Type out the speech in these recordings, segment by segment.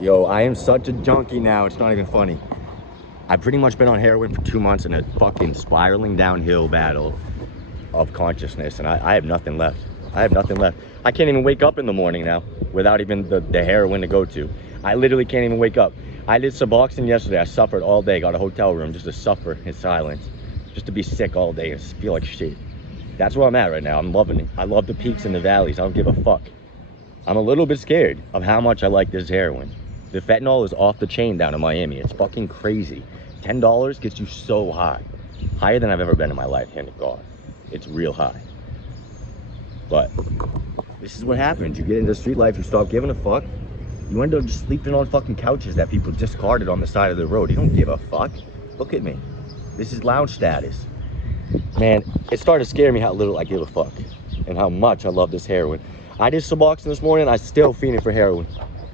Yo, I am such a junkie now, it's not even funny. I've pretty much been on heroin for 2 months in a fucking spiraling downhill battle of consciousness, and I have nothing left. I have nothing left. I can't even wake up in the morning now without even the heroin to go to. I literally can't even wake up. I did Suboxone yesterday. I suffered all day, got a hotel room just to suffer in silence, just to be sick all day and feel like shit. That's where I'm at right now. I'm loving it. I love the peaks and the valleys. I don't give a fuck. I'm a little bit scared of how much I like this heroin. The fentanyl is off the chain down in Miami. It's fucking crazy. $10 gets you so high. Higher than I've ever been in my life, hand to God. It's real high. But this is what happens. You get into street life, you stop giving a fuck. You end up just sleeping on fucking couches that people discarded on the side of the road. You don't give a fuck. Look at me. This is lounge status. Man, it started to scare me how little I give a fuck and how much I love this heroin. I did Suboxone this morning. I still fiending for heroin.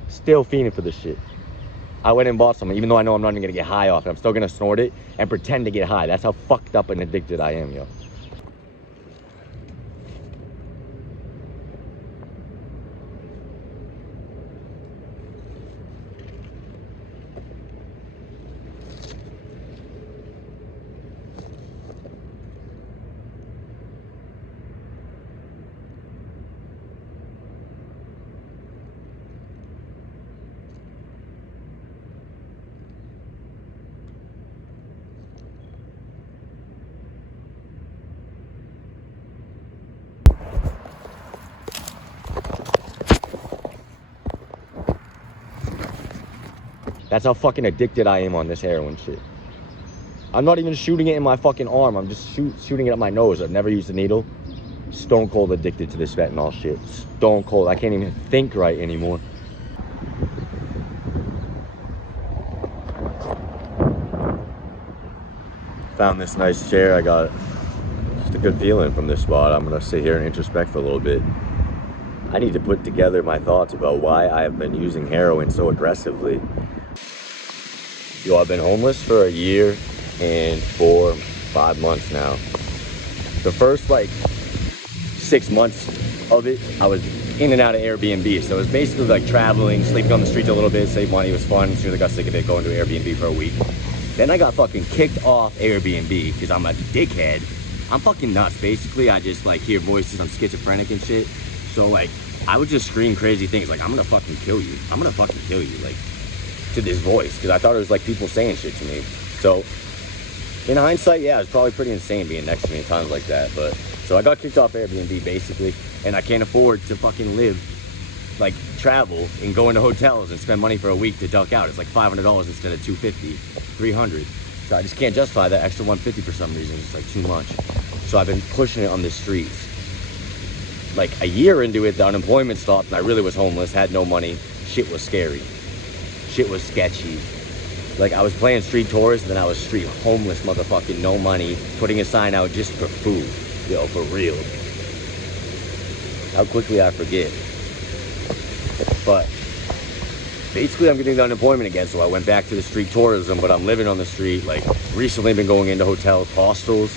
Still fiending for this shit. I went and bought some, even though I know I'm not even gonna get high off it. I'm still gonna snort it and pretend to get high. That's how fucked up and addicted I am, yo. That's how fucking addicted I am on this heroin shit. I'm not even shooting it in my fucking arm. I'm just shooting it up my nose. I've never used a needle. Stone cold addicted to this fentanyl shit. Stone cold. I can't even think right anymore. Found this nice chair. I got just a good feeling from this spot. I'm gonna sit here and introspect for a little bit. I need to put together my thoughts about why I have been using heroin so aggressively. Yo, I've been homeless for a year and 5 months now. The first like 6 months of it, I was in and out of Airbnb. So it was basically like traveling, sleeping on the streets a little bit, save money, it was fun. As soon as I got sick of it, going to Airbnb for a week. Then I got fucking kicked off Airbnb because I'm a dickhead. I'm fucking nuts. Basically, I just like hear voices, I'm schizophrenic and shit. So like, I would just scream crazy things like, I'm gonna fucking kill you. I'm gonna fucking kill you, like, to this voice. Because I thought it was like people saying shit to me. So, in hindsight, yeah, it was probably pretty insane being next to me at times like that. But, so I got kicked off Airbnb basically. And I can't afford to fucking live, like, travel and go into hotels and spend money for a week to duck out. It's like $500 instead of $250, $300. So I just can't justify that extra $150 for some reason. It's like too much. So I've been pushing it on the streets. Like a year into it, the unemployment stopped and I really was homeless, had no money. Shit was scary. Shit was sketchy. Like I was playing street tourist and then I was street homeless, motherfucking no money, putting a sign out just for food. Yo, for real. How quickly I forget. But basically I'm getting the unemployment again, so I went back to the street tourism, but I'm living on the street. Like recently been going into hotels, hostels,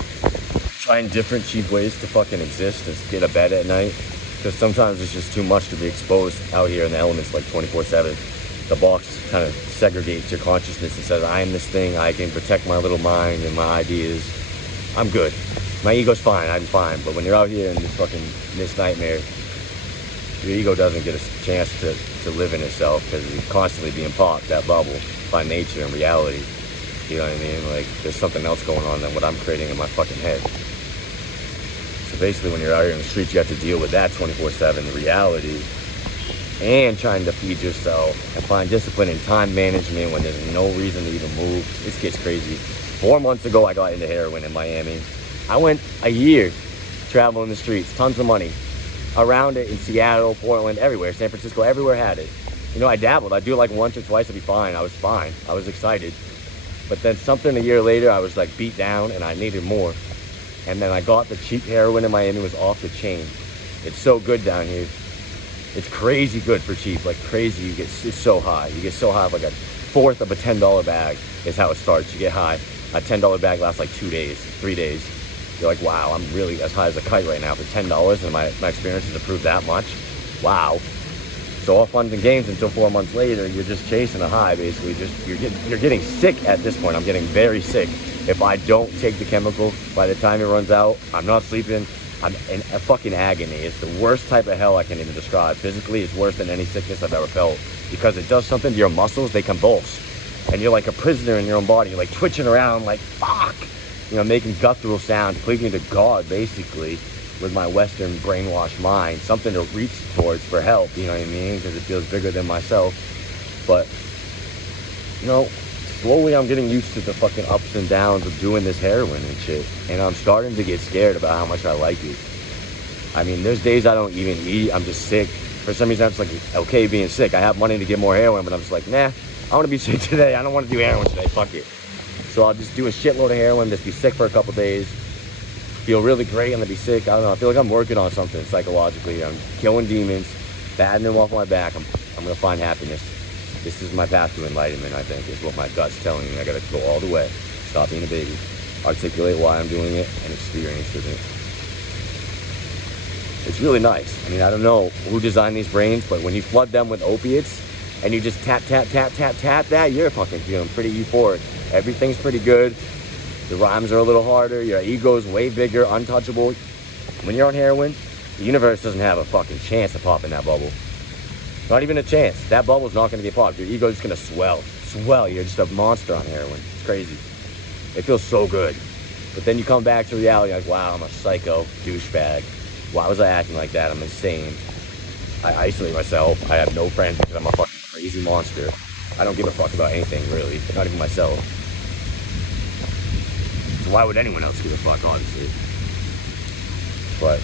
trying different cheap ways to fucking exist and get a bed at night. Because sometimes it's just too much to be exposed out here in the elements like 24/7. The box kind of segregates your consciousness and says, I am this thing, I can protect my little mind and my ideas. I'm good. My ego's fine, I'm fine. But when you're out here in this nightmare, your ego doesn't get a chance to live in itself because it's constantly being popped, that bubble, by nature and reality. You know what I mean? Like, there's something else going on than what I'm creating in my fucking head. So basically, when you're out here in the streets, you have to deal with that 24/7, the reality, and trying to feed yourself and find discipline and time management when there's no reason to even move. This gets crazy. 4 months ago, I got into heroin in Miami. I went a year traveling the streets, tons of money. Around it in Seattle, Portland, everywhere, San Francisco, everywhere had it. You know, I dabbled. I'd do it like once or twice, I'd be fine. I was fine. I was excited. But then something a year later, I was like beat down and I needed more. And then I got the cheap heroin in Miami. It was off the chain. It's so good down here. It's crazy good for cheap, like crazy. It's so high. You get so high, like a fourth of a $10 bag is how it starts. You get high. A $10 bag lasts like 2 days, 3 days. You're like, wow, I'm really as high as a kite right now for $10, and my experience has improved that much. Wow. So all fun and games until 4 months later, you're just chasing a high, basically. You're getting sick at this point. I'm getting very sick. If I don't take the chemical, by the time it runs out, I'm not sleeping. I'm in a fucking agony. It's the worst type of hell I can even describe. Physically, it's worse than any sickness I've ever felt because it does something to your muscles. They convulse, and you're like a prisoner in your own body. You're like twitching around, like fuck, you know, making guttural sounds, pleading to God, basically, with my Western brainwashed mind, something to reach towards for help. You know what I mean? Because it feels bigger than myself. But you know, slowly I'm getting used to the fucking ups and downs of doing this heroin and shit. And I'm starting to get scared about how much I like it. I mean, there's days I don't even eat. I'm just sick. For some reason, I'm just like, okay being sick. I have money to get more heroin, but I'm just like, nah, I want to be sick today. I don't want to do heroin today. Fuck it. So I'll just do a shitload of heroin, just be sick for a couple days, feel really great, and then be sick. I don't know. I feel like I'm working on something psychologically. I'm killing demons, batting them off my back. I'm going to find happiness. This is my path to enlightenment, I think, is what my gut's telling me. I gotta go all the way, stop being a baby, articulate why I'm doing it, and experience with it. It's really nice. I mean, I don't know who designed these brains, but when you flood them with opiates, and you just tap, tap, tap, tap, tap that, you're fucking feeling pretty euphoric. Everything's pretty good. The rhymes are a little harder. Your ego's way bigger, untouchable. When you're on heroin, the universe doesn't have a fucking chance of popping that bubble. Not even a chance. That bubble's not going to get popped. Your ego's just going to swell. You're just a monster on heroin. It's crazy. It feels so good. But then you come back to reality, like, wow, I'm a psycho douchebag. Why was I acting like that? I'm insane. I isolate myself. I have no friends because I'm a fucking crazy monster. I don't give a fuck about anything, really. Not even myself. So why would anyone else give a fuck, honestly? But